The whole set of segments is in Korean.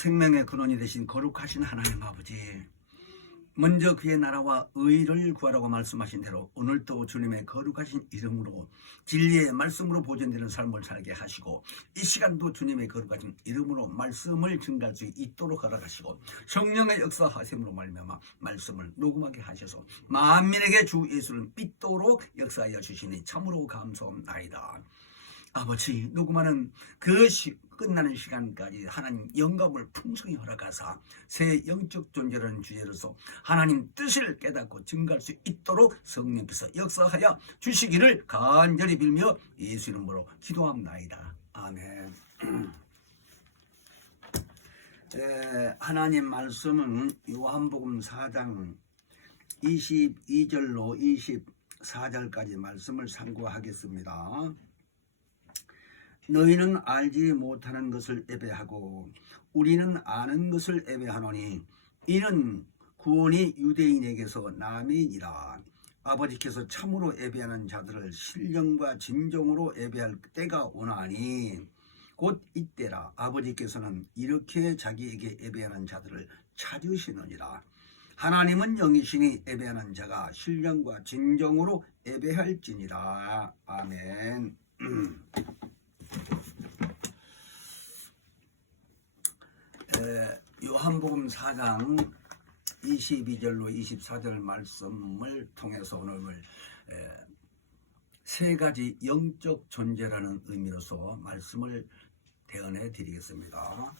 생명의 근원이 되신 거룩하신 하나님 아버지, 먼저 그의 나라와 의를 구하라고 말씀하신 대로 오늘도 주님의 거룩하신 이름으로 진리의 말씀으로 보존되는 삶을 살게 하시고, 이 시간도 주님의 거룩하신 이름으로 말씀을 증가할 수 있도록 허락하시고, 성령의 역사하심으로 말미암아 말씀을 녹음하게 하셔서 만민에게 주 예수를 믿도록 역사하여 주시니 참으로 감사합나이다. 아버지, 녹음하는 그 끝나는 시간까지 하나님 영감을 풍성히 허락하사 새 영적 존재라는 주제로서 하나님 뜻을 깨닫고 증가할 수 있도록 성령께서 역사하여 주시기를 간절히 빌며 예수 이름으로 기도합나이다. 아멘. 하나님 말씀은 요한복음 4장 22절로 24절까지 말씀을 상고하겠습니다. 너희는 알지 못하는 것을 예배하고 우리는 아는 것을 예배하노니 이는 구원이 유대인에게서 남이니라. 아버지께서 참으로 예배하는 자들을 신령과 진정으로 예배할 때가 오나니 곧 이때라. 아버지께서는 이렇게 자기에게 예배하는 자들을 찾으시느니라. 하나님은 영이시니 예배하는 자가 신령과 진정으로 예배할지니라. 아멘. 요한복음 4장 22절로 24절 말씀을 통해서 오늘 세 가지 영적 존재라는 의미로서 말씀을 대언해 드리겠습니다.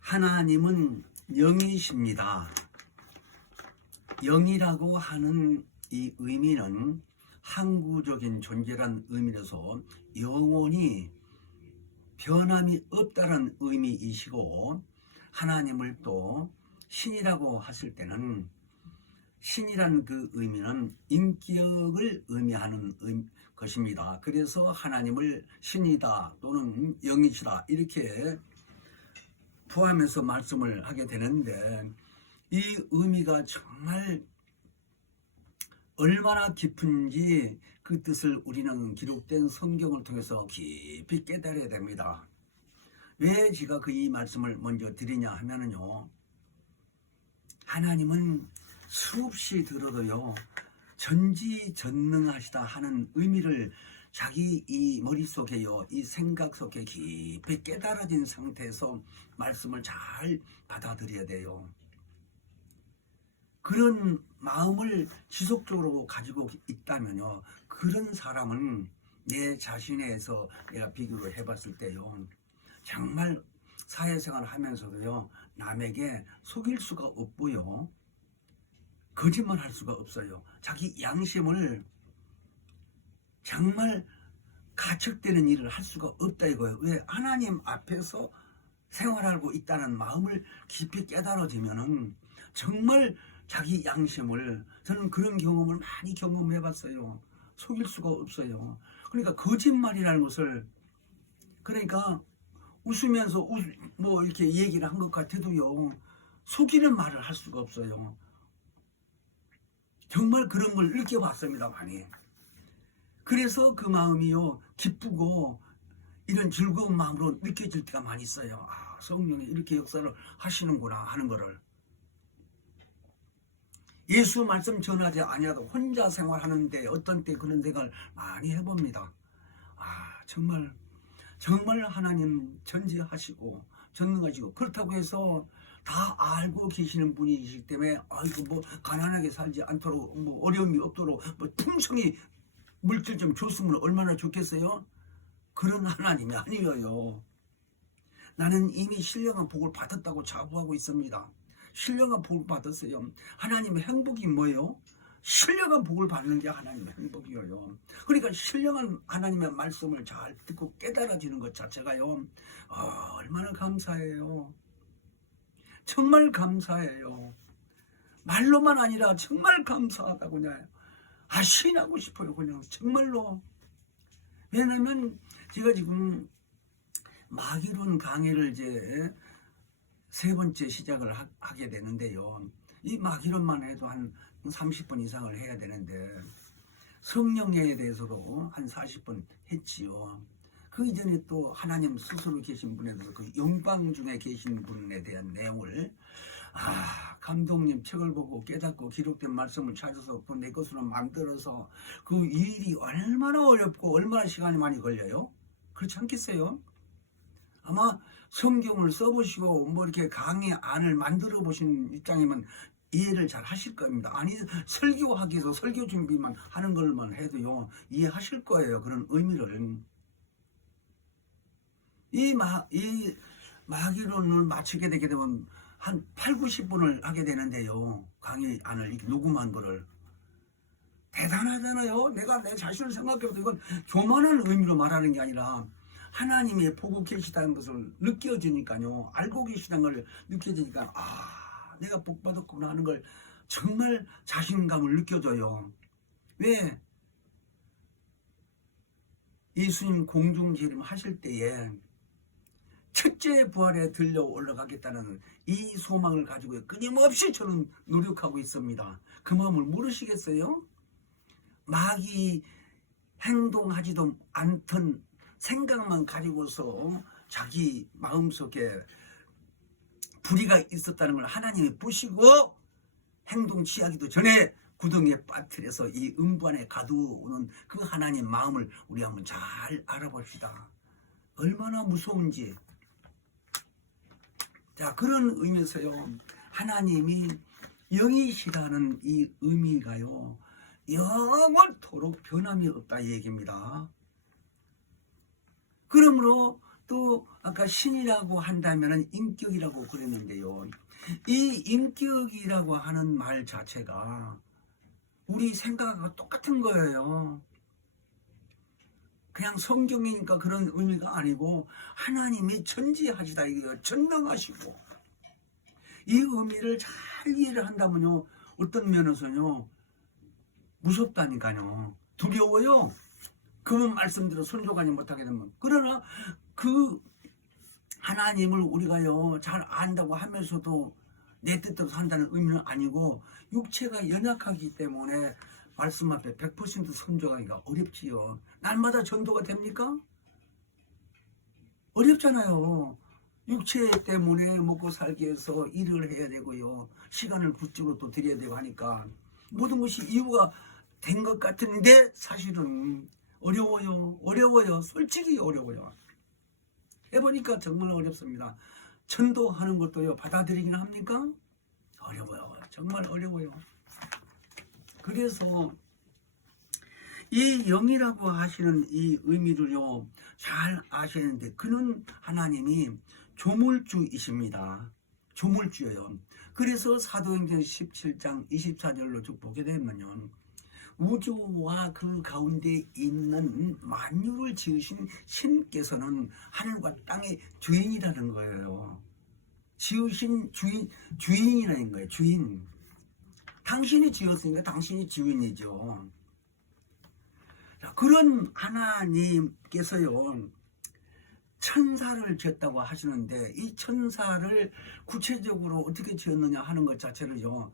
하나님은 영이십니다. 영이라고 하는 이 의미는 항구적인 존재란 의미로서 영원히 변함이 없다는 의미이시고, 하나님을 또 신이라고 하실 때는 신이란 그 의미는 인격을 의미하는 것입니다. 그래서 하나님을 신이다 또는 영이시다 이렇게 포함해서 말씀을 하게 되는데, 이 의미가 정말 얼마나 깊은지 그 뜻을 우리는 기록된 성경을 통해서 깊이 깨달아야 됩니다. 왜 제가 이 말씀을 먼저 드리냐 하면은요, 하나님은 수없이 들어도요 전지전능하시다 하는 의미를 자기 이 머릿속에요, 이 생각 속에 깊이 깨달아진 상태에서 말씀을 잘 받아들여야 돼요. 그런 마음을 지속적으로 가지고 있다면요, 그런 사람은 내 자신에서 내가 비교를 해봤을 때요, 정말 사회생활을 하면서도요 남에게 속일 수가 없고요, 거짓말 할 수가 없어요. 자기 양심을 정말 가책되는 일을 할 수가 없다 이거예요. 왜? 하나님 앞에서 생활하고 있다는 마음을 깊이 깨달아지면은 정말 자기 양심을, 저는 그런 경험을 많이 경험해 봤어요. 속일 수가 없어요. 그러니까 거짓말이라는 것을, 그러니까 웃으면서 뭐 이렇게 얘기를 한 것 같아도요 속이는 말을 할 수가 없어요. 정말 그런 걸 느껴봤습니다, 많이. 그래서 그 마음이요 기쁘고 이런 즐거운 마음으로 느껴질 때가 많이 있어요. 아, 성령이 이렇게 역사를 하시는구나 하는 거를. 예수 말씀 전하지 아니라도 혼자 생활하는데 어떤 때 그런 생각을 많이 해봅니다. 아, 정말 하나님 전지하시고 전능하시고, 그렇다고 해서 다 알고 계시는 분이시기 때문에 아이고 뭐 가난하게 살지 않도록, 뭐 어려움이 없도록 뭐 풍성히 물질 좀 줬으면 얼마나 좋겠어요? 그런 하나님이 아니에요. 나는 이미 신령한 복을 받았다고 자부하고 있습니다. 신령한 복을 받았어요. 하나님의 행복이 뭐예요? 신령한 복을 받는 게 하나님의 행복이에요. 그러니까 신령한 하나님의 말씀을 잘 듣고 깨달아지는 것 자체가요, 얼마나 감사해요. 정말 감사해요. 말로만 아니라 정말 감사하다고 그냥 신하고 싶어요. 그냥 정말로. 왜냐면 제가 지금 마귀론 강의를 이제 세 번째 시작을 하게 되는데요, 이 마귀론만 해도 한 30분 이상을 해야 되는데 성령에 대해서도 한 40분 했지요. 그 이전에 또 하나님 스스로 계신 분에 대해서 그 영광 중에 계신 분에 대한 내용을 감독님 책을 보고 깨닫고 기록된 말씀을 찾아서 그 내 것으로 만들어서 그 일이 얼마나 어렵고 얼마나 시간이 많이 걸려요? 그렇지 않겠어요? 아마 성경을 써보시고 뭐 이렇게 강의 안을 만들어 보신 입장이면 이해를 잘 하실 겁니다. 아니 설교하기 위해서 설교 준비만 하는 걸만 해도요 이해하실 거예요. 그런 의미를. 이 마기론을 마치게 되게 되면 한 8, 90분을 하게 되는데요. 강의 안을 이렇게 녹음한 거를. 대단하잖아요. 내가 내 자신을 생각해도 이건 교만한 의미로 말하는 게 아니라 하나님이 보고 계시다는 것을 느껴지니까요. 알고 계시다는 걸 느껴지니까 내가 복 받았구나 하는 걸 정말 자신감을 느껴져요. 왜? 예수님 공중재림 하실 때에 첫째 부활에 들려 올라가겠다는 이 소망을 가지고 끊임없이 저는 노력하고 있습니다. 그 마음을 모르시겠어요? 마귀 행동하지도 않던 생각만 가지고서 자기 마음속에 불의가 있었다는 걸 하나님이 보시고 행동 취하기도 전에 구덩이에 빠뜨려서 이 음부 안에 가두는 그 하나님 마음을 우리 한번 잘 알아봅시다. 얼마나 무서운지. 자, 그런 의미에서요, 하나님이 영이시라는 이 의미가요, 영원토록 변함이 없다 이 얘기입니다. 그러므로 또 아까 신이라고 한다면 인격이라고 그랬는데요, 이 인격이라고 하는 말 자체가 우리 생각하고 똑같은 거예요. 그냥 성경이니까 그런 의미가 아니고 하나님이 전지하시다 이거예요. 전능하시고. 이 의미를 잘 이해를 한다면요, 어떤 면에서요 무섭다니까요. 두려워요. 그분 말씀대로 순종하지 못하게 되면. 그러나 그 하나님을 우리가요 잘 안다고 하면서도 내 뜻대로 산다는 의미는 아니고 육체가 연약하기 때문에 말씀 앞에 100% 순종하기가 어렵지요. 날마다 전도가 됩니까? 어렵잖아요. 육체 때문에 먹고 살기 위해서 일을 해야 되고요. 시간을 굿즈로 또 드려야 되고 하니까 모든 것이 이유가 된 것 같은데 사실은 어려워요. 솔직히 어려워요. 해보니까 정말 어렵습니다. 전도하는 것도요 받아들이긴 합니까? 어려워요. 정말 어려워요. 그래서 이 영이라고 하시는 이 의미를요 잘 아시는데, 그는 하나님이 조물주이십니다. 조물주예요. 그래서 사도행전 17장 24절로 쭉 보게 되면요, 우주와 그 가운데 있는 만유를 지으신 신께서는 하늘과 땅의 주인이라는 거예요. 지으신 주인이라는 거예요. 주인. 당신이 지었으니까 당신이 주인이죠. 자, 그런 하나님께서요 천사를 지었다고 하시는데, 이 천사를 구체적으로 어떻게 지었느냐 하는 것 자체를요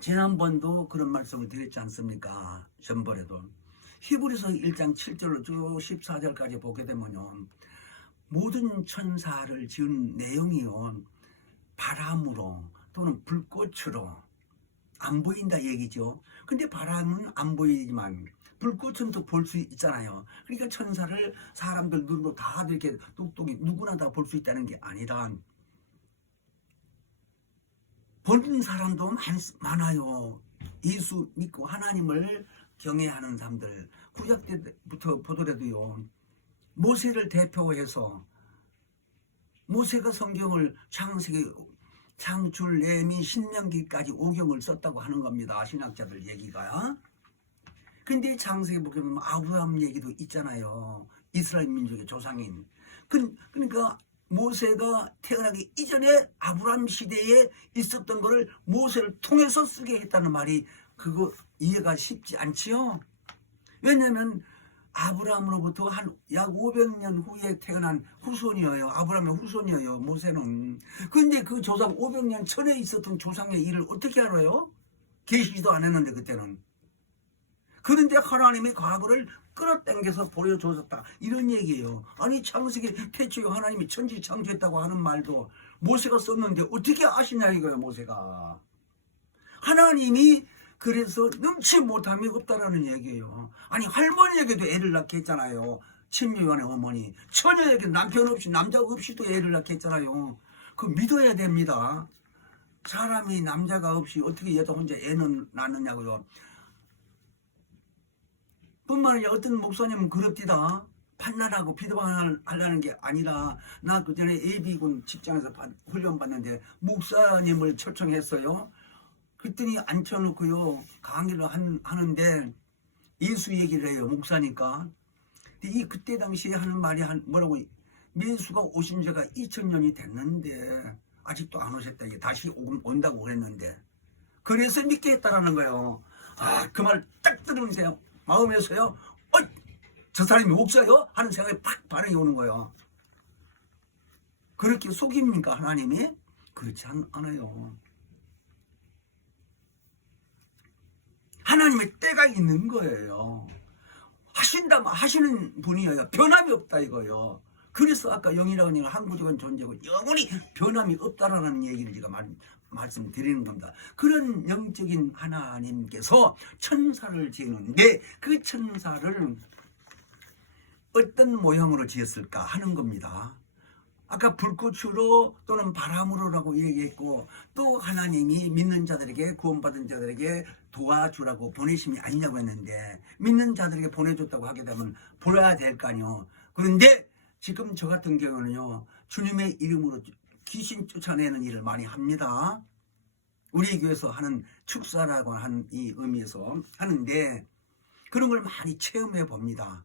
지난번도 그런 말씀을 드렸지 않습니까? 전번에도 히브리서 1장 7절로 쭉 14절까지 보게 되면요, 모든 천사를 지은 내용이요 바람으로 또는 불꽃으로 안 보인다 얘기죠. 근데 바람은 안 보이지만 불꽃은 또 볼 수 있잖아요. 그러니까 천사를 사람들 눈으로 다 이렇게 똑똑히 누구나 다 볼 수 있다는 게 아니라 보는 사람도 많아요. 예수 믿고 하나님을 경외하는 사람들. 구약 때부터 보더라도요, 모세를 대표해서 모세가 성경을 창세기, 창출, 레미, 신명기까지 5경을 썼다고 하는 겁니다. 신학자들 얘기가. 근데 창세기 보게 보면 아브라함 얘기도 있잖아요. 이스라엘 민족의 조상인. 그러니까 모세가 태어나기 이전에 아브라함 시대에 있었던 거를 모세를 통해서 쓰게 했다는 말이 그거 이해가 쉽지 않지요. 왜냐하면 아브라함으로부터 한 약 500년 후에 태어난 후손이에요. 아브라함의 후손이에요. 모세는. 근데 그 조상 500년 전에 있었던 조상의 일을 어떻게 알아요? 계시지도 않았는데 그때는. 그런데 하나님이 과거를 끌어당겨서 보여줬다 이런 얘기예요. 아니 창세기 태초에 하나님이 천지 창조했다고 하는 말도 모세가 썼는데 어떻게 아시냐 이거예요. 모세가 하나님이 그래서 능치 못함이 없다라는 얘기예요. 아니 할머니에게도 애를 낳게 했잖아요. 침례요한의 어머니 처녀에게 남편 없이 남자 없이도 애를 낳게 했잖아요. 그 믿어야 됩니다. 사람이 남자가 없이 어떻게 여자 혼자 애는 낳느냐고요. 뿐만 아니라 어떤 목사님은 그럽디다. 판단하고 비도하려는 게 아니라 나 그전에 예비군 직장에서 훈련 받는데 목사님을 초청했어요. 그랬더니 앉혀놓고요 강의를 하는데 예수 얘기를 해요. 목사니까. 근데 그때 당시에 하는 말이 뭐라고 예수가 오신 지가 2000년이 됐는데 아직도 안 오셨다. 이게 다시 온다고 그랬는데 그래서 믿게 했다라는 거예요. 아, 그 말 딱 들으면서요 마음에서요 저 사람이 목사요? 하는 생각이 팍 반응이 오는 거예요. 그렇게 속입니까 하나님이? 그렇지 않아요. 하나님의 때가 있는 거예요. 하신다면 하시는 분이어야 변함이 없다 이거요. 그래서 아까 영이라고 하는 항구적인 존재고 영원히 변함이 없다라는 얘기를 제가 말씀드리는 겁니다. 그런 영적인 하나님께서 천사를 지었는데 그 천사를 어떤 모양으로 지었을까 하는 겁니다. 아까 불꽃으로 또는 바람으로라고 얘기했고 또 하나님이 믿는 자들에게 구원받은 자들에게 도와주라고 보내심이 아니냐고 했는데 믿는 자들에게 보내줬다고 하게 되면 보내야 될 거 아니요. 그런데 지금 저 같은 경우는요 주님의 이름으로 귀신 쫓아내는 일을 많이 합니다. 우리 교회에서 하는 축사라고 하는 이 의미에서 하는데 그런 걸 많이 체험해 봅니다.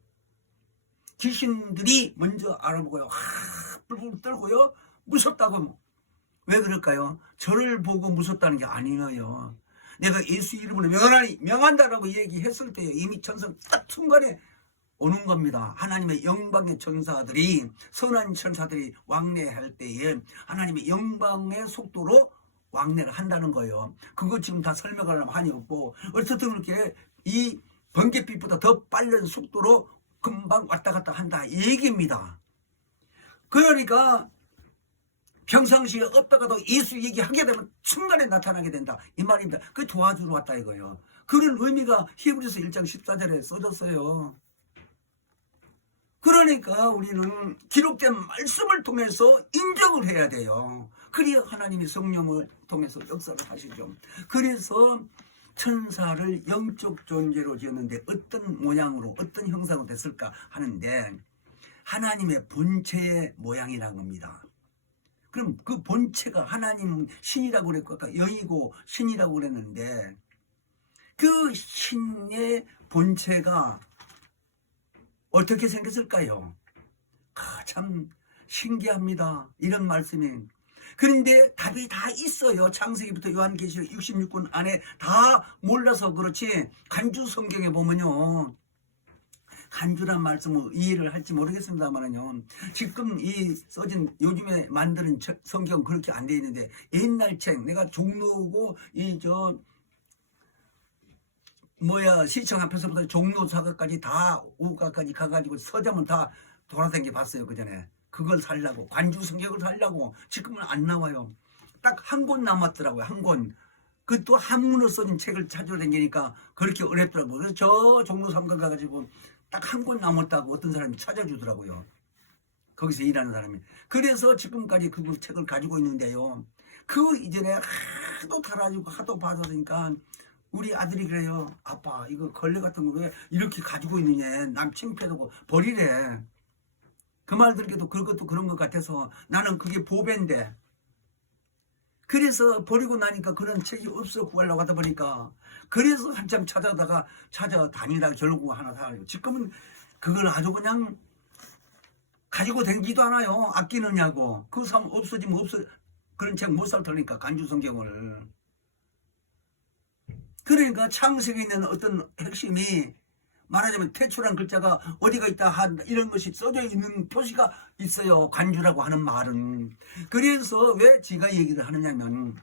귀신들이 먼저 알아보고요 뿔뿔 떨고요 무섭다고. 왜 그럴까요? 저를 보고 무섭다는 게 아니에요. 내가 예수 이름으로 명한다라고 얘기했을 때 이미 천사 딱 순간에 오는 겁니다. 하나님의 영광의 천사들이 선한 천사들이 왕래할 때에 하나님의 영광의 속도로 왕래를 한다는 거예요. 그거 지금 다 설명하려면 한이 없고 어쨌든 그렇게 이 번갯빛보다 더 빠른 속도로 금방 왔다 갔다 한다 이 얘기입니다. 그러니까 평상시에 없다가도 예수 얘기하게 되면 순간에 나타나게 된다 이 말입니다. 그 도와주러 왔다 이거예요. 그런 의미가 히브리서 1장 14절에 써졌어요. 그러니까 우리는 기록된 말씀을 통해서 인정을 해야 돼요. 그래야 하나님이 성령을 통해서 역사를 하시죠. 그래서 천사를 영적 존재로 지었는데 어떤 모양으로 어떤 형상으로 됐을까 하는데 하나님의 본체의 모양이라는 겁니다. 그럼 그 본체가 하나님 신이라고 그랬고 아까 영이고 신이라고 그랬는데 그 신의 본체가 어떻게 생겼을까요? 참 신기합니다. 이런 말씀이. 그런데 답이 다 있어요. 창세기부터 요한계시록 66권 안에 다 몰라서 그렇지 간주 성경에 보면요. 간주란 말씀을 이해를 할지 모르겠습니다만요. 지금 이 써진 요즘에 만드는 성경 그렇게 안 돼 있는데 옛날 책 내가 종로고 시청 앞에서부터 종로 사과까지 다 우가까지 가가지고 서점은 다 돌아다니 봤어요. 그 전에 그걸 살려고 관주 성경을 살려고 지금은 안 나와요. 딱 한 권 남았더라고요. 한 권. 그것도 한문으로 써진 책을 찾으러 다니니까 그렇게 어렵더라고요. 그래서 저 종로 삼가 가가지고 딱 한 권 남았다고 어떤 사람이 찾아주더라고요. 거기서 일하는 사람이. 그래서 지금까지 그 책을 가지고 있는데요. 그 이전에 하도 달아주고 하도 받아주니까 우리 아들이 그래요. 아빠 이거 걸레 같은 거 왜 이렇게 가지고 있느냐. 남 창피하다고 버리래. 그 말 들기도 그것도 그런 것 같아서 나는 그게 보배인데. 그래서 버리고 나니까 그런 책이 없어 구하려고 하다 보니까 그래서 한참 찾아다니다 결국 하나 사요. 지금은 그걸 아주 그냥 가지고 댕기도 않아요. 아끼느냐고. 그 사람 없어지면 그런 책 못 살 테니까 간주 성경을. 그러니까 창세기에 있는 어떤 핵심이 말하자면 태초란 글자가 어디가 있다 이런 것이 써져 있는 표시가 있어요. 간주라고 하는 말은. 그래서 왜 제가 얘기를 하느냐면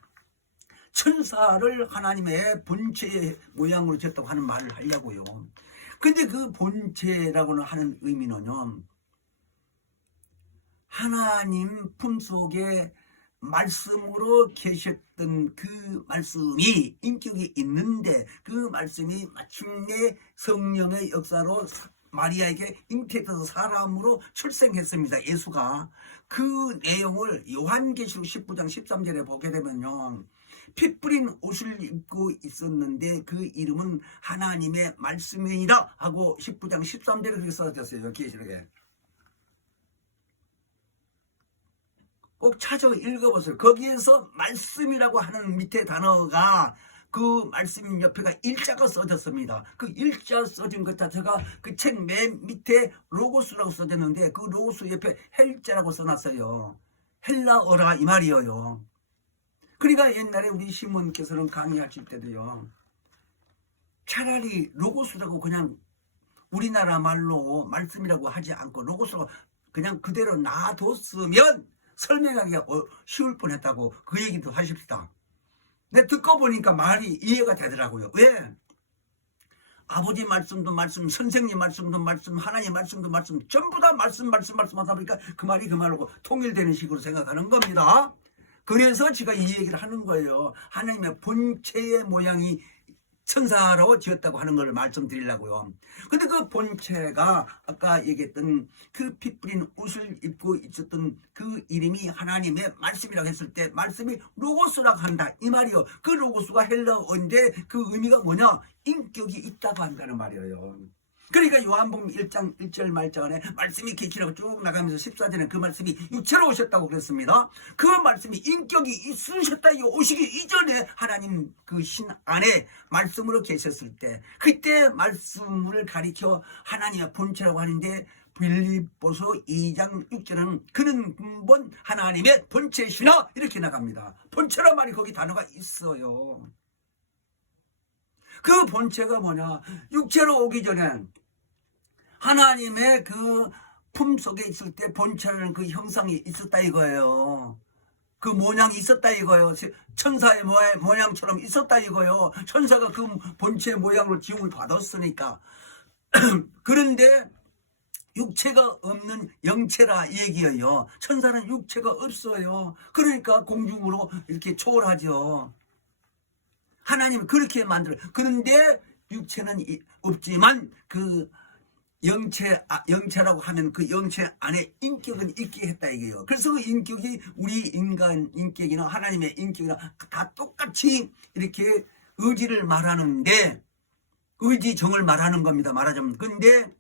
천사를 하나님의 본체의 모양으로 지었다고 하는 말을 하려고요. 근데 그 본체라고는 하는 의미는요, 하나님 품속에 말씀으로 계셨던 그 말씀이 인격이 있는데, 그 말씀이 마침내 성령의 역사로 마리아에게 잉태돼서 사람으로 출생했습니다. 예수가. 그 내용을 요한계시록 19장 13절에 보게 되면요, 피 뿌린 옷을 입고 있었는데 그 이름은 하나님의 말씀이라 하고 19장 13절에 그렇게 써졌어요. 계시록에. 꼭 찾아 읽어보세요. 거기에서 말씀이라고 하는 밑에 단어가, 그 말씀 옆에가 일자가 써졌습니다. 그 일자 써진 것 자체가 그 책 맨 밑에 로고스라고 써졌는데, 그 로고스 옆에 헬자라고 써놨어요. 헬라어라 이 말이에요. 그러니까 옛날에 우리 시몬께서는 강의하실 때도요, 차라리 로고스라고 그냥 우리나라 말로 말씀이라고 하지 않고 로고스라고 그냥 그대로 놔뒀으면 설명하기가 쉬울 뻔했다고 그 얘기도 하십시다. 근데 듣고 보니까 말이 이해가 되더라고요. 왜? 아버지 말씀도 말씀, 선생님 말씀도 말씀, 하나님 말씀도 말씀, 전부 다 말씀 하다 보니까 그 말이 그 말하고 통일되는 식으로 생각하는 겁니다. 그래서 제가 이 얘기를 하는 거예요. 하나님의 본체의 모양이 천사로 지었다고 하는 걸 말씀드리려고요. 근데 그 본체가 아까 얘기했던 그 피 뿌린 옷을 입고 있었던 그 이름이 하나님의 말씀이라고 했을 때, 말씀이 로고스라고 한다 이 말이요. 그 로고스가 헬라어인데 그 의미가 뭐냐? 인격이 있다고 한다는 말이에요. 그러니까 요한복음 1장 1절 말장에 말씀이 계시라고 쭉 나가면서 14절에 그 말씀이 육체로 오셨다고 그랬습니다. 그 말씀이 인격이 있으셨다, 오시기 이전에 하나님 그 신 안에 말씀으로 계셨을 때, 그때 말씀을 가리켜 하나님의 본체라고 하는데, 빌립보서 2장 6절은 그는 근본 하나님의 본체시나 이렇게 나갑니다. 본체란 말이 거기 단어가 있어요. 그 본체가 뭐냐? 육체로 오기 전에 하나님의 그 품속에 있을 때 본체라는 그 형상이 있었다 이거예요. 그 모양이 있었다 이거예요. 천사의 모양처럼 있었다 이거예요. 천사가 그 본체의 모양으로 지음을 받았으니까. 그런데 육체가 없는 영체라 이 얘기예요. 천사는 육체가 없어요. 그러니까 공중으로 이렇게 초월하죠. 하나님은 그렇게 만들어요. 그런데 육체는 없지만 그 영체라고 하는 그 영체 안에 인격은 있게 했다 이게요. 그래서 그 인격이 우리 인간 인격이나 하나님의 인격이나 다 똑같이 이렇게 의지를 말하는데, 의지정을 말하는 겁니다. 말하자면. 근데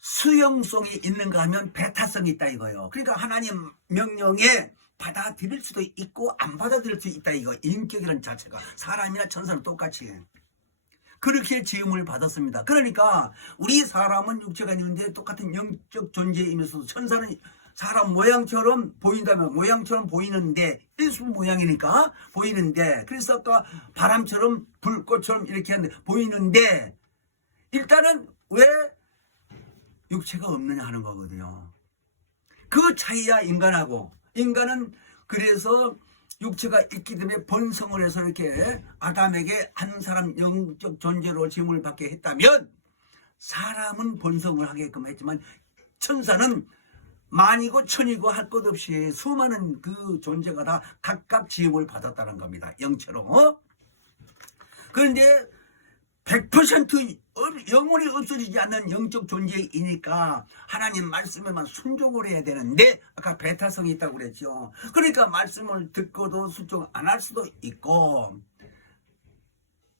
수용성이 있는가 하면 배타성이 있다 이거예요. 그러니까 하나님 명령에 받아들일 수도 있고 안 받아들일 수 있다 이거. 인격이라는 자체가 사람이나 천사는 똑같이 그렇게 지음을 받았습니다. 그러니까 우리 사람은 육체가 있는데 똑같은 영적 존재이면서도 천사는 사람 모양처럼 보인다면 모양처럼 보이는데, 일수 모양이니까 보이는데, 그래서 아까 바람처럼 불꽃처럼 이렇게 하는데 보이는데, 일단은 왜 육체가 없느냐 하는 거거든요. 그 차이야 인간하고. 인간은 그래서 육체가 있기 때문에 번성을 해서 이렇게 아담에게 한 사람 영적 존재로 지음을 받게 했다면, 사람은 번성을 하게끔 했지만 천사는 만이고 천이고 할 것 없이 수많은 그 존재가 다 각각 지음을 받았다는 겁니다. 영체로. 그런데 100% 영원히 없어지지 않는 영적 존재이니까 하나님 말씀에만 순종을 해야 되는데, 아까 배타성이 있다고 그랬죠. 그러니까 말씀을 듣고도 순종 안 할 수도 있고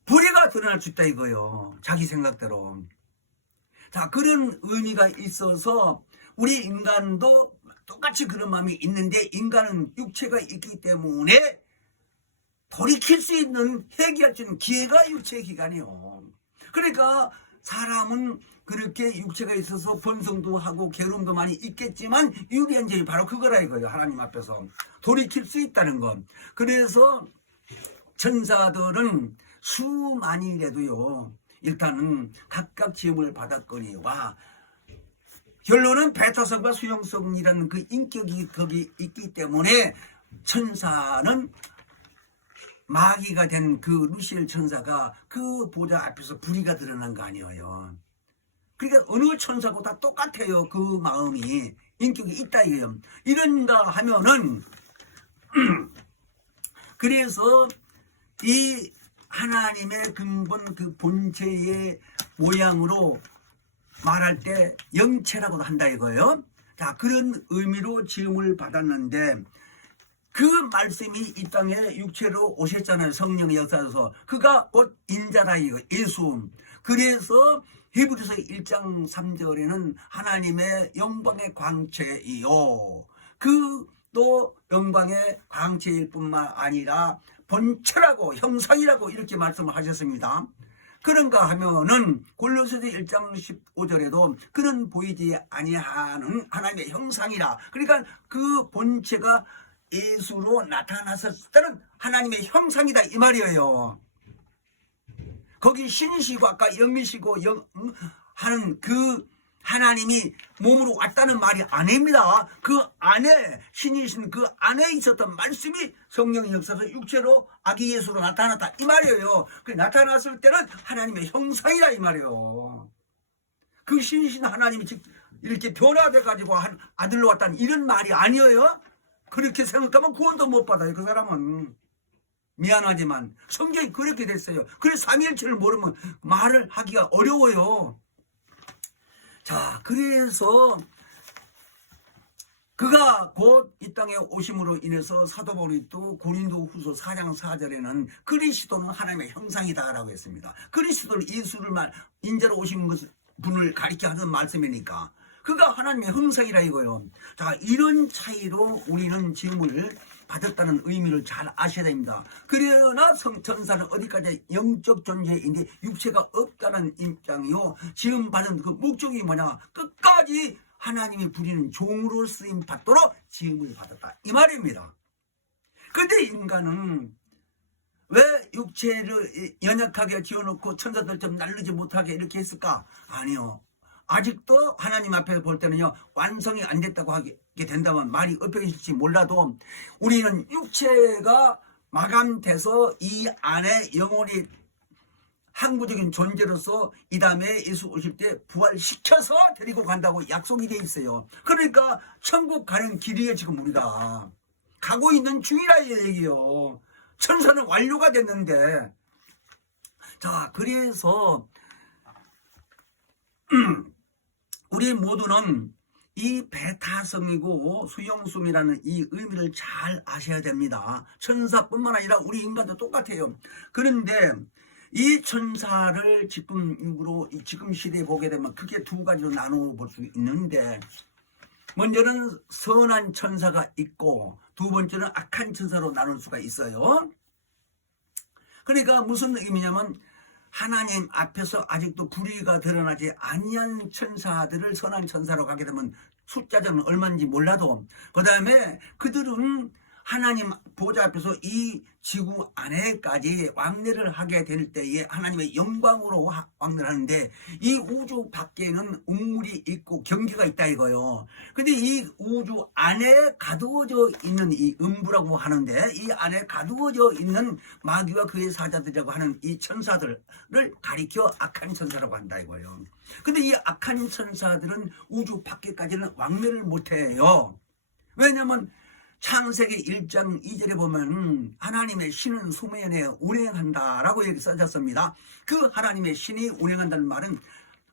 불의가 드러날 수 있다 이거요. 자기 생각대로. 자, 그런 의미가 있어서 우리 인간도 똑같이 그런 마음이 있는데, 인간은 육체가 있기 때문에 돌이킬 수 있는, 회개할 수 있는 기회가 육체의 기간이요. 그러니까 사람은 그렇게 육체가 있어서 번성도 하고 괴로움도 많이 있겠지만 유리한 점이 바로 그거라 이거예요. 하나님 앞에서 돌이킬 수 있다는 것. 그래서 천사들은 수만이라도요, 일단은 각각 지음을 받았거니와 결론은 배타성과 수용성이라는 그 인격이 거기 있기 때문에 천사는 마귀가 된 그 루시엘 천사가 그 보좌 앞에서 불의가 드러난 거 아니에요. 그러니까 어느 천사고 다 똑같아요. 그 마음이 인격이 있다 이거예요. 이런가 하면은 그래서 이 하나님의 근본 그 본체의 모양으로 말할 때 영체라고도 한다 이거예요. 자, 그런 의미로 지음을 받았는데 그 말씀이 이 땅에 육체로 오셨잖아요. 성령의 역사에서. 그가 곧 인자다 이거 예수. 그래서 히브리서 1장 3절에는 하나님의 영광의 광채이요. 그 또 영광의 광채일 뿐만 아니라 본체라고 형상이라고 이렇게 말씀을 하셨습니다. 그런가 하면은 골로새서 1장 15절에도 그는 보이지 아니하는 하나님의 형상이라. 그러니까 그 본체가 예수로 나타났을 때는 하나님의 형상이다 이 말이에요. 거기 신이시고 아까 영이시고 하는 그 하나님이 몸으로 왔다는 말이 아닙니다. 그 안에 신이신 그 안에 있었던 말씀이 성령의 역사에서 육체로 아기 예수로 나타났다 이 말이에요. 그 나타났을 때는 하나님의 형상이라 이 말이에요. 그 신이신 하나님이 이렇게 변화돼 가지고 한 아들로 왔다는 이런 말이 아니에요. 그렇게 생각하면 구원도 못 받아요. 그 사람은. 미안하지만 성경이 그렇게 됐어요. 그래서 삼위일체를 모르면 말을 하기가 어려워요. 자, 그래서 그가 곧 이 땅에 오심으로 인해서 사도 바울이 또 고린도후서 4장 4절에는 그리스도는 하나님의 형상이다라고 했습니다. 그리스도를 예수를 인자로 오신 분을 가리켜 하는 말씀이니까 그가 하나님의 형상이라 이거요. 자, 이런 차이로 우리는 지음을 받았다는 의미를 잘 아셔야 됩니다. 그러나 천사는 어디까지 영적 존재인데 육체가 없다는 입장이요. 지음 받은 그 목적이 뭐냐? 끝까지 하나님이 부리는 종으로 쓰임 받도록 지음을 받았다 이 말입니다. 그런데 인간은 왜 육체를 연약하게 지어놓고 천사들처럼 날르지 못하게 이렇게 했을까? 아니요. 아직도 하나님 앞에 볼 때는요, 완성이 안 됐다고 하게 된다면 말이 어떻게일지 몰라도 우리는 육체가 마감돼서 이 안에 영혼이 항구적인 존재로서 이 다음에 예수 오실 때 부활시켜서 데리고 간다고 약속이 돼 있어요. 그러니까 천국 가는 길이에 지금 우리가 가고 있는 중이라 이 얘기요. 천사는 완료가 됐는데, 자, 그래서 우리 모두는 이 배타성이고 수용숨이라는 이 의미를 잘 아셔야 됩니다. 천사뿐만 아니라 우리 인간도 똑같아요. 그런데 이 천사를 지금 시대에 보게 되면 크게 두 가지로 나누어 볼 수 있는데, 먼저는 선한 천사가 있고 두 번째는 악한 천사로 나눌 수가 있어요. 그러니까 무슨 의미냐면 하나님 앞에서 아직도 불의가 드러나지 아니한 천사들을 선한 천사로 가게 되면 숫자는 얼마인지 몰라도 그 다음에 그들은 하나님 보좌 앞에서 이 지구 안에까지 왕래를 하게 될 때에 하나님의 영광으로 왕래를 하는데 이 우주 밖에는 우물이 있고 경계가 있다 이거요. 근데 이 우주 안에 가두어져 있는 이 음부라고 하는데 이 안에 가두어져 있는 마귀와 그의 사자들이라고 하는 이 천사들을 가리켜 악한 천사라고 한다 이거예요. 근데 이 악한 천사들은 우주 밖에까지는 왕래를 못해요. 왜냐면 창세기 1장 2절에 보면 하나님의 신은 수면에 운행한다라고 여기 써졌습니다. 그 하나님의 신이 운행한다는 말은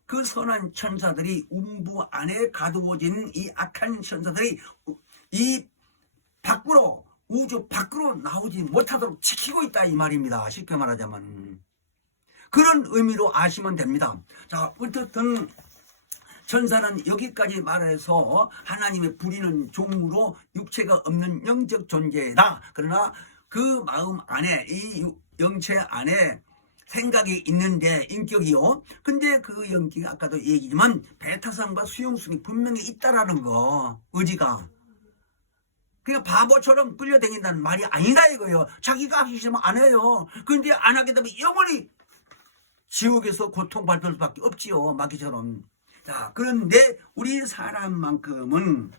그 선한 천사들이 음부 안에 가두어진 이 악한 천사들이 이 밖으로 우주 밖으로 나오지 못하도록 지키고 있다 이 말입니다. 쉽게 말하자면 그런 의미로 아시면 됩니다. 자, 어쨌든 천사는 여기까지 말해서 하나님의 부리는 종으로 육체가 없는 영적 존재다. 그러나 그 마음 안에 이 영체 안에 생각이 있는데 인격이요. 근데 그 영격이 아까도 얘기지만 배타성과 수용성이 분명히 있다라는 거. 의지가. 그냥 바보처럼 끌려다닌다는 말이 아니다 이거예요. 자기가 하기 싫으면 안 해요. 근데 안 하게 되면 영원히 지옥에서 고통받을 수밖에 없지요. 마귀처럼. 자, 그런데 우리 사람만큼은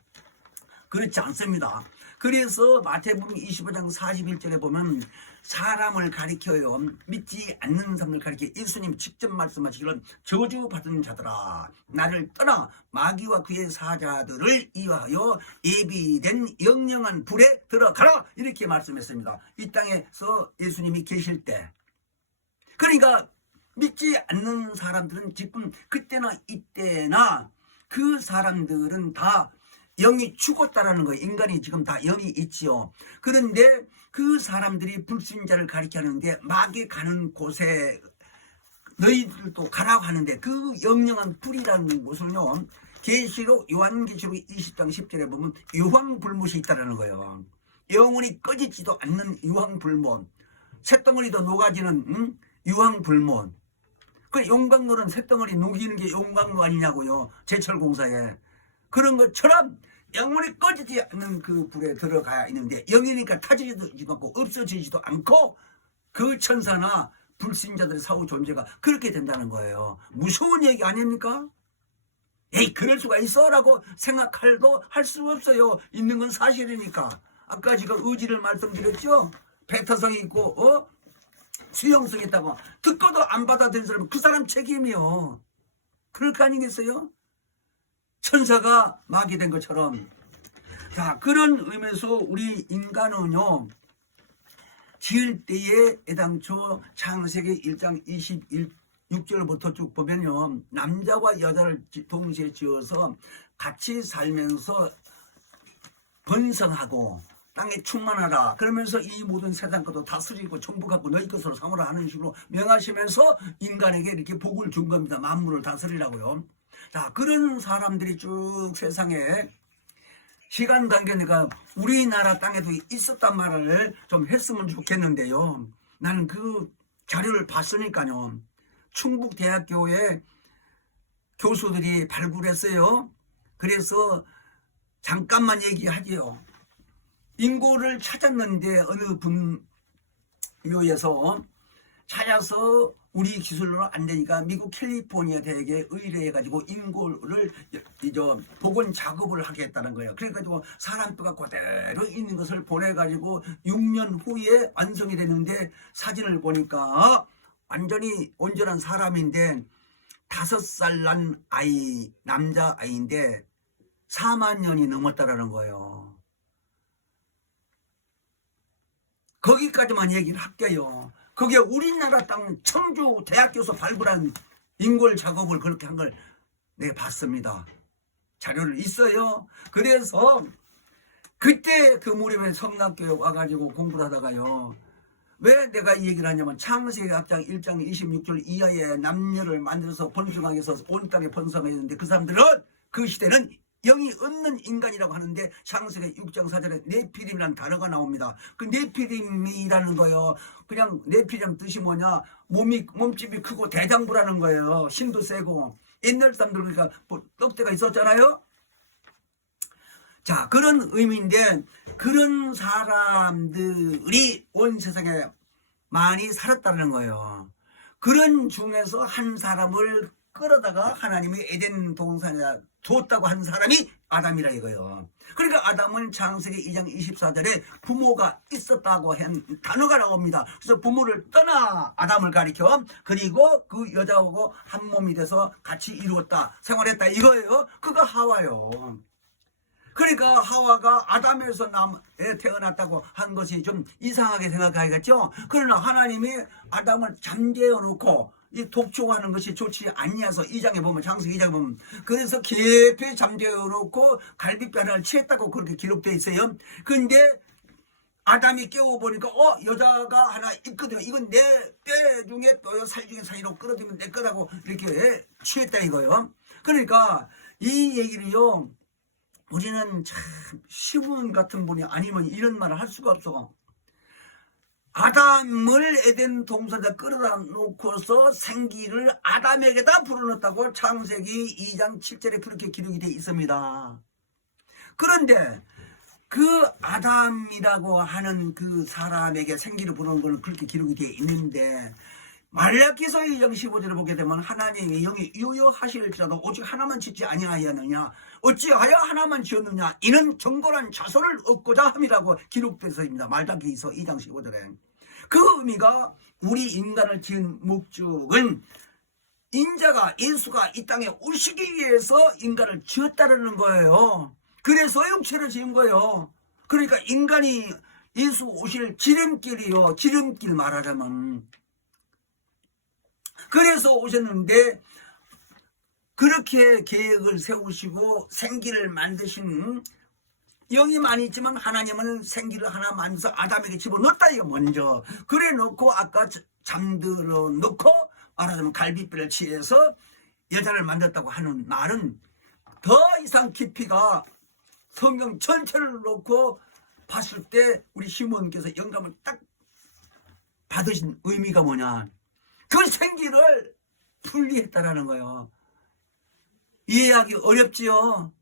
그렇지 않습니다. 그래서 마태복음 25장 41절에 보면 사람을 가리켜요. 믿지 않는 사람을 가리켜 예수님 직접 말씀하시기를 저주받은 자들아 나를 떠나 마귀와 그의 사자들을 이하여 예비된 영영한 불에 들어가라 이렇게 말씀했습니다. 이 땅에서 예수님이 계실 때. 그러니까 믿지 않는 사람들은 지금 그때나 이때나 그 사람들은 다 영이 죽었다라는 거예요. 인간이 지금 다 영이 있지요. 그런데 그 사람들이 불신자를 가리켜 하는데 마귀 가는 곳에 너희들도 가라고 하는데 그 영영한 불이라는 곳은요. 계시록 요한계시록 20장 10절에 보면 유황불못이 있다라는 거예요. 영원히 꺼지지도 않는 유황불못. 쇳덩어리도 녹아지는 유황불못. 그 용광로는 쇳덩어리 녹이는 게 용광로 아니냐고요. 제철공사에. 그런 것처럼 영원히 꺼지지 않는 그 불에 들어가야 있는데 영이니까 타지지도 않고 없어지지도 않고 그 천사나 불신자들의 사후 존재가 그렇게 된다는 거예요. 무서운 얘기 아닙니까? 에이 그럴 수가 있어? 라고 생각할도 할 수 없어요. 있는 건 사실이니까. 아까 제가 의지를 말씀드렸죠? 배타성이 있고 수용성이 있다고. 듣고도 안 받아들인 사람은 그 사람 책임이요. 그럴 거 아니겠어요? 천사가 마귀 된 것처럼. 자, 그런 의미에서 우리 인간은요, 지을 때에 애당초 창세기 1장 26절부터 쭉 보면요, 남자와 여자를 동시에 지어서 같이 살면서 번성하고 땅에 충만하라. 그러면서 이 모든 세상 것도 다스리고 정복하고 너희 것으로 삼으라 하는 식으로 명하시면서 인간에게 이렇게 복을 준 겁니다. 만물을 다스리라고요. 자, 그런 사람들이 쭉 세상에 시간 단계니까 우리나라 땅에도 있었단 말을 좀 했으면 좋겠는데요. 나는 그 자료를 봤으니까요. 충북대학교에 교수들이 발굴했어요. 그래서 잠깐만 얘기하지요. 인고를 찾았는데 어느 분묘에서 찾아서 우리 기술로는 안 되니까 미국 캘리포니아 대학에 의뢰해가지고 인고를 복원 작업을 하겠다는 거예요. 그래가지고 사람뼈가 그대로 있는 것을 보내가지고 6년 후에 완성이 됐는데 사진을 보니까 완전히 온전한 사람인데 5살 난 아이, 남자 아이인데 4만 년이 넘었다라는 거예요. 거기까지만 얘기를 할게요. 그게 우리나라 땅 청주 대학교에서 발굴한 인골 작업을 그렇게 한 걸 내가 봤습니다. 자료를 있어요. 그래서 그때 그 무렵에 성남교회 와가지고 공부를 하다가요. 왜 내가 이 얘기를 하냐면 창세기 1장 26절 이하의 남녀를 만들어서 번성하게 해서 온 땅에 번성했는데 그 사람들은 그 시대는 영이 없는 인간이라고 하는데 창세기 6장 4절에 네피림이라는 단어가 나옵니다. 그 네피림이라는 거요. 그냥 네피림 뜻이 뭐냐? 몸집이 크고 대장부라는 거예요. 힘도 세고. 옛날 사람들 그러니까 떡대가 있었잖아요. 자, 그런 의미인데 그런 사람들이 온 세상에 많이 살았다는 거예요. 그런 중에서 한 사람을 끌어다가 하나님이 에덴 동산에 뒀다고 한 사람이 아담이라 이거예요. 그러니까 아담은 창세기 2장 24절에 부모가 있었다고 한 단어가 나옵니다. 그래서 부모를 떠나 아담을 가리켜 그리고 그 여자하고 한 몸이 돼서 같이 이루었다 생활했다 이거예요. 그가 하와요. 그러니까 하와가 아담에서 태어났다고 한 것이 좀 이상하게 생각하겠죠. 그러나 하나님이 아담을 잠재워 놓고 이 독촉하는 것이 좋지 아니어서 2장에 보면 창세기 2장에 보면 그래서 깊이 잠재워 놓고 갈비뼈를 치했다고 그렇게 기록되어 있어요. 근데 아담이 깨워보니까 여자가 하나 있거든요. 이건 내 뼈 중에 뼈 살 중에 사이로 끌어들이면 내 거라고 이렇게 취했다 이거요. 그러니까 이 얘기를요. 우리는 참 시몬 같은 분이 아니면 이런 말을 할 수가 없어. 아담을 에덴 동산에 끌어다 놓고서 생기를 아담에게다 불어넣었다고 창세기 2장 7절에 그렇게 기록이 되어 있습니다. 그런데 그 아담이라고 하는 그 사람에게 생기를 불어넣은 건 그렇게 기록이 되어 있는데 말라기서 2장 15절을 보게 되면 하나님의 영이 유효하실지라도 오직 하나만 짓지 아니하였느냐 어찌하여 하나만 지었느냐 이는 정결한 자손을 얻고자 함이라고 기록되어있습니다. 말라기서 2장 15절에 그 의미가 우리 인간을 지은 목적은 인자가 예수가 이 땅에 오시기 위해서 인간을 지었다는 거예요. 그래서 육체를 지은 거예요. 그러니까 인간이 예수 오실 지름길이요. 지름길 말하자면 그래서 오셨는데 그렇게 계획을 세우시고 생기를 만드신 영이 많이 있지만 하나님은 생기를 하나 만들어서 아담에게 집어넣었다 이거 먼저 그래 놓고 아까 잠들어 놓고 말하자면 갈비뼈를 취해서 여자를 만들었다고 하는 말은 더 이상 깊이가 성경 전체를 놓고 봤을 때 우리 시몬께서 영감을 딱 받으신 의미가 뭐냐 그 생기를 분리했다라는 거예요. 이해하기 어렵지요.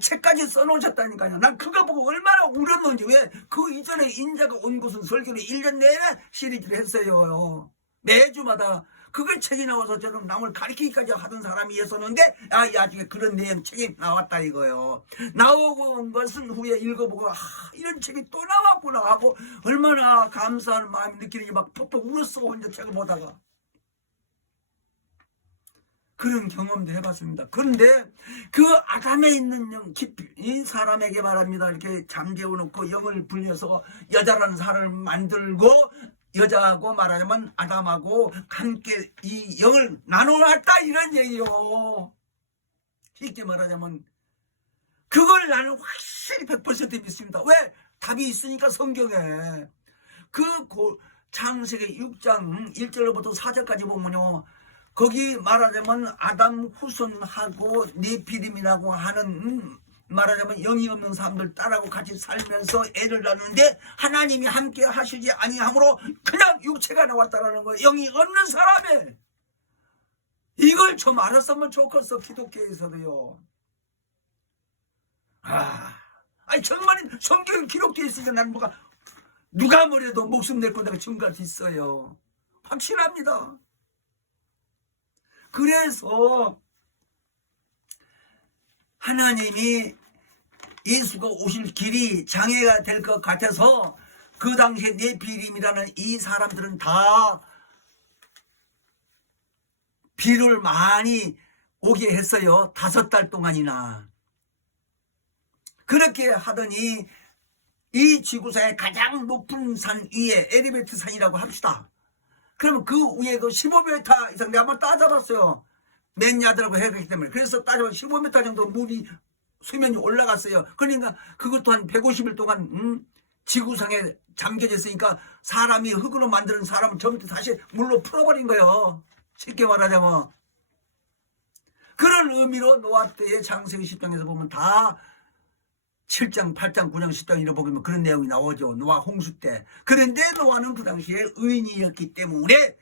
책까지 써놓으셨다니까요. 난 그거 보고 얼마나 울었는지. 왜 그 이전에 인자가 온 곳은 설교를 1년 내내 시리즈를 했어요. 매주마다 그걸 책이 나와서 저는 남을 가르치기까지 하던 사람이었었는데 나중에 그런 내용 책이 나왔다 이거요. 나오고 온 것은 후에 읽어보고 이런 책이 또 나왔구나 하고 얼마나 감사한 마음이 느끼는지 막 퍽퍽 울었어 혼자 책을 보다가. 그런 경험도 해봤습니다. 그런데 그 아담에 있는 영 깊이 이 사람에게 말합니다. 이렇게 잠재워놓고 영을 불려서 여자라는 사람을 만들고 여자하고 말하자면 아담하고 함께 이 영을 나눠놨다 이런 얘기요. 쉽게 말하자면 그걸 나는 확실히 100% 믿습니다. 왜? 답이 있으니까 성경에 그 창세기 6장 1절부터 4절까지 보면요. 거기 말하자면 아담 후손하고 네피림이라고 하는 말하자면 영이 없는 사람들 딸하고 같이 살면서 애를 낳는데 하나님이 함께 하시지 아니하므로 그냥 육체가 나왔다라는 거예요. 영이 없는 사람에 이걸 좀 알았으면 좋겠어. 기독교에서도요. 아니 정말 성경에 기록되어 있으니까 나는 누가 뭐래도 목숨 내고 내가 증거할 수 있어요. 확실합니다. 그래서 하나님이 예수가 오실 길이 장애가 될 것 같아서 그 당시에 네피림이라는 이 사람들은 다 비를 많이 오게 했어요. 5달 동안이나. 그렇게 하더니 이 지구상의 가장 높은 산 위에 에리베트 산이라고 합시다. 그러면 그 위에도 15m 이상 내가 한번 따져봤어요. 맨야드라고 해봤기 때문에. 그래서 따져보면 15m 정도 물이 수면이 올라갔어요. 그러니까 그것도 한 150일 동안 지구상에 잠겨져 있으니까 사람이 흙으로 만드는 사람은 전부 다시 물로 풀어버린 거예요. 쉽게 말하자면. 그런 의미로 노아 때의 창세기 10장에서 보면 다 7장, 8장, 9장, 10장 이런 보면 그런 내용이 나오죠. 노아 홍수 때. 그런데 노아는 그 당시에 의인이었기 때문에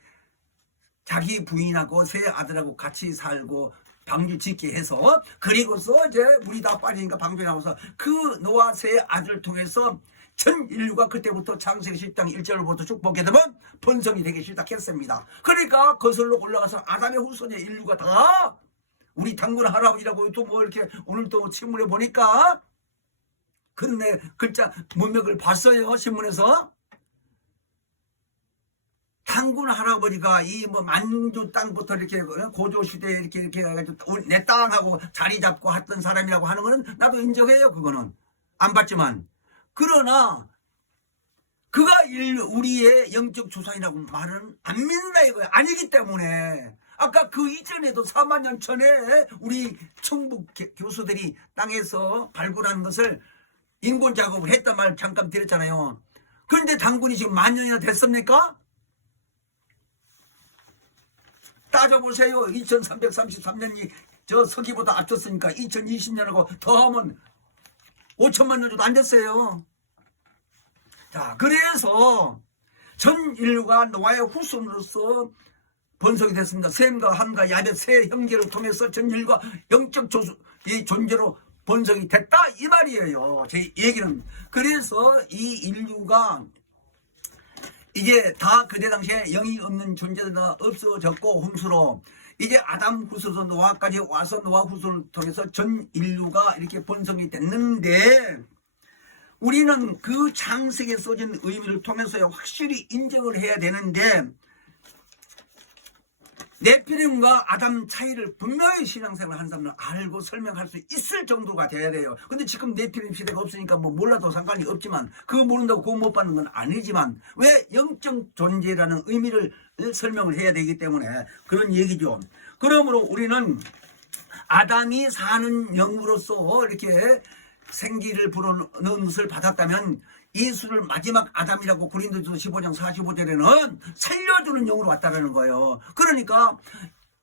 자기 부인하고 세 아들하고 같이 살고 방주 짓게 해서 그리고서 이제 물이 다 빠지니까 방주에 나와서 그 노아 세 아들을 통해서 전 인류가 그때부터 창세기 10장 1절부터 쭉 보게 되면 번성이 되기 시작했습니다. 그러니까 거슬러 올라가서 아담의 후손의 인류가 다 우리 당군 할아버지라고 또 뭐 이렇게 오늘 또 신문에 보니까 근데 글자 문맥을 봤어요. 신문에서. 당군 할아버지가 이 뭐 만주 땅부터 이렇게 고조 시대에 이렇게 해가지고 내 땅하고 자리 잡고 했던 사람이라고 하는 거는 나도 인정해요. 그거는 안 봤지만 그러나 그가 우리의 영적 조상이라고 말은 안 믿는다 이거야. 아니기 때문에 아까 그 이전에도 4만 년 전에 우리 천북 교수들이 땅에서 발굴한 것을 인공 작업을 했단 말 잠깐 드렸잖아요. 그런데 당군이 지금 만 년이나 됐습니까? 따져보세요. 2333년이 저 서기보다 앞섰으니까 2020년하고 더하면 5천만 년 정도 안 됐어요. 자, 그래서 전 인류가 노아의 후손으로서 번성이 됐습니다. 셈과 함과 야벳 세 형제를 통해서 전 인류가 영적 이 존재로 번성이 됐다 이 말이에요. 제 얘기는. 그래서 이 인류가 이제 다 그때 당시에 영이 없는 존재가 없어졌고 홍수로 이제 아담 후손에서 노아까지 와서 노아 후손을 통해서 전 인류가 이렇게 번성이 됐는데 우리는 그 창세기에 써진 의미를 통해서 확실히 인정을 해야 되는데 네피림과 아담 차이를 분명히 신앙생활 하는 사람은 알고 설명할 수 있을 정도가 돼야 돼요. 근데 지금 네피림 시대가 없으니까 뭐 몰라도 상관이 없지만 그거 모른다고 구원 못 받는 건 아니지만 왜 영적 존재라는 의미를 설명을 해야 되기 때문에 그런 얘기죠. 그러므로 우리는 아담이 사는 영으로서 이렇게 생기를 불어넣은 것을 받았다면 예수를 마지막 아담이라고 고린도서 15장 45절에는 살려주는 영으로 왔다는 거예요. 그러니까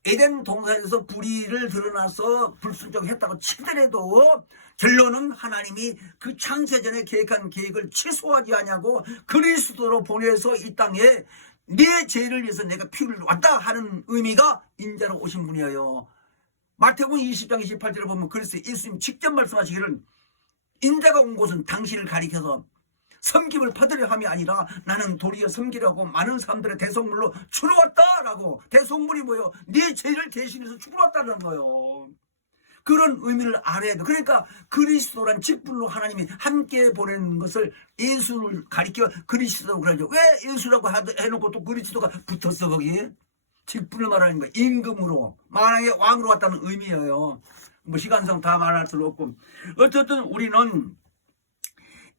에덴 동산에서 불의를 드러나서 불순종했다고 치더라도 결론은 하나님이 그 창세전에 계획한 계획을 취소하지 않냐고 그리스도로 보내서 이 땅에 내 죄를 위해서 내가 피를 왔다 하는 의미가 인자로 오신 분이에요. 마태복음 20장 28절에 보면 그리스도 예수님 직접 말씀하시기를 인자가 온 곳은 당신을 가리켜서 섬김을 받으려 함이 아니라 나는 도리어 섬기려고 많은 사람들의 대속물로 주러 왔다라고. 대속물이 뭐예요? 네 죄를 대신해서 주러 왔다는 거예요. 그런 의미를 알아야 돼. 그러니까 그리스도란 직분으로 하나님이 함께 보내는 것을 예수를 가리켜 그리스도라고 그러죠. 왜 예수라고 해놓고 또 그리스도가 붙었어 거기? 직분을 말하는 거예요. 임금으로 만왕의 왕으로 왔다는 의미예요. 뭐 시간상 다 말할 수는 없고 어쨌든 우리는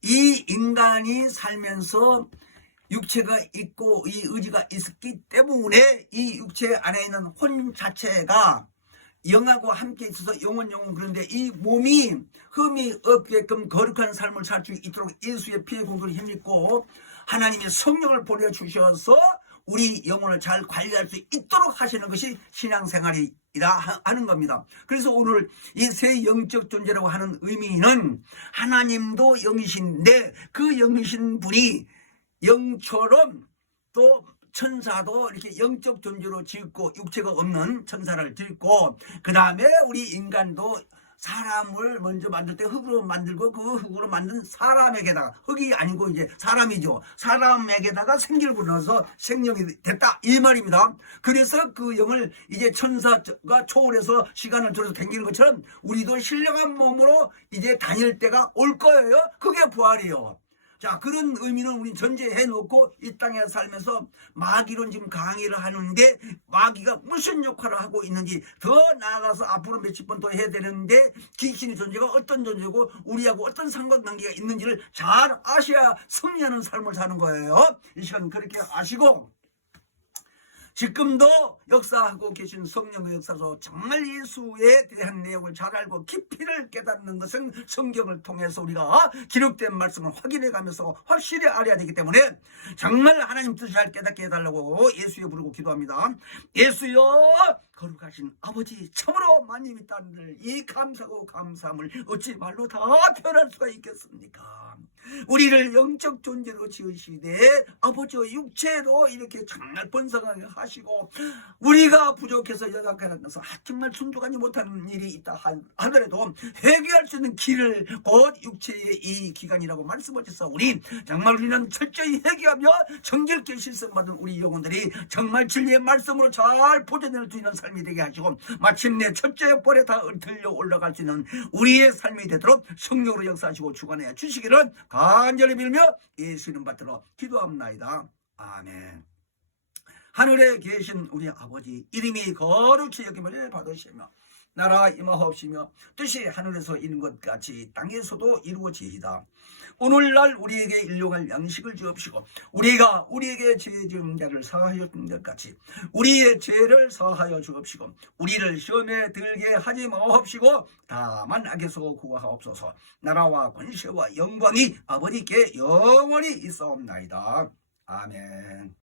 이 인간이 살면서 육체가 있고 이 의지가 있었기 때문에 이 육체 안에 있는 혼 자체가 영하고 함께 있어서 영원 그런데 이 몸이 흠이 없게끔 거룩한 삶을 살 수 있도록 예수의 피의 공로를 힘입고 하나님이 성령을 보내주셔서 우리 영혼을 잘 관리할 수 있도록 하시는 것이 신앙생활이라 하는 겁니다. 그래서 오늘 이 새 영적 존재라고 하는 의미는 하나님도 영이신데 그 영이신 분이 영처럼 또 천사도 이렇게 영적 존재로 짓고 육체가 없는 천사를 짓고 그 다음에 우리 인간도 사람을 먼저 만들 때 흙으로 만들고 그 흙으로 만든 사람에게다가 흙이 아니고 이제 사람이죠. 사람에게다가 생기를 불어넣어서 생명이 됐다 이 말입니다. 그래서 그 영을 이제 천사가 초월해서 시간을 들어서 다니는 것처럼 우리도 신령한 몸으로 이제 다닐 때가 올 거예요. 그게 부활이에요. 자, 그런 의미는 우리 전제해 놓고 이 땅에 살면서 마귀로 지금 강의를 하는데 마귀가 무슨 역할을 하고 있는지 더 나아가서 앞으로 몇십 번 더 해야 되는데 귀신의 존재가 어떤 존재고 우리하고 어떤 상관관계가 있는지를 잘 아셔야 승리하는 삶을 사는 거예요. 이 시간 그렇게 아시고 지금도 역사하고 계신 성령의 역사로 정말 예수에 대한 내용을 잘 알고 깊이를 깨닫는 것은 성경을 통해서 우리가 기록된 말씀을 확인해 가면서 확실히 알아야 되기 때문에 정말 하나님 뜻을 잘 깨닫게 해달라고 예수여 부르고 기도합니다. 예수여 거룩하신 아버지 참으로 만님이 따른들 이 감사하고 감사함을 어찌 말로 다 표현할 수가 있겠습니까? 우리를 영적 존재로 지으시되 아버지의 육체로 이렇게 정말 번성하게 하시고 우리가 부족해서 연약해서 정말 순종하지 못하는 일이 있다 하더라도 회개할 수 있는 길을 곧 육체의 이 기간이라고 말씀하셔서 우리 정말 우리는 철저히 회개하며 정결케 실성받은 우리 영혼들이 정말 진리의 말씀으로 잘 보존할 수 있는 삶이 되게 하시고 마침내 첫째 벌에 다 들려 올라갈 수 있는 우리의 삶이 되도록 성령으로 역사하시고 주관해 주시기를 간절히 빌며 예수 이름 받들어 기도합나이다. 아멘. 하늘에 계신 우리 아버지 이름이 거룩히 여김을 받으시며 나라 임하옵시며 뜻이 하늘에서 이룬 것 같이 땅에서도 이루어지이다. 오늘날 우리에게 일용할 양식을 주옵시고 우리가 우리에게 죄 지은 자를 사하여 준 것 같이 우리의 죄를 사하여 주옵시고 우리를 시험에 들게 하지 마옵시고 다만 악에서 구하옵소서. 나라와 권세와 영광이 아버지께 영원히 있사옵나이다. 아멘.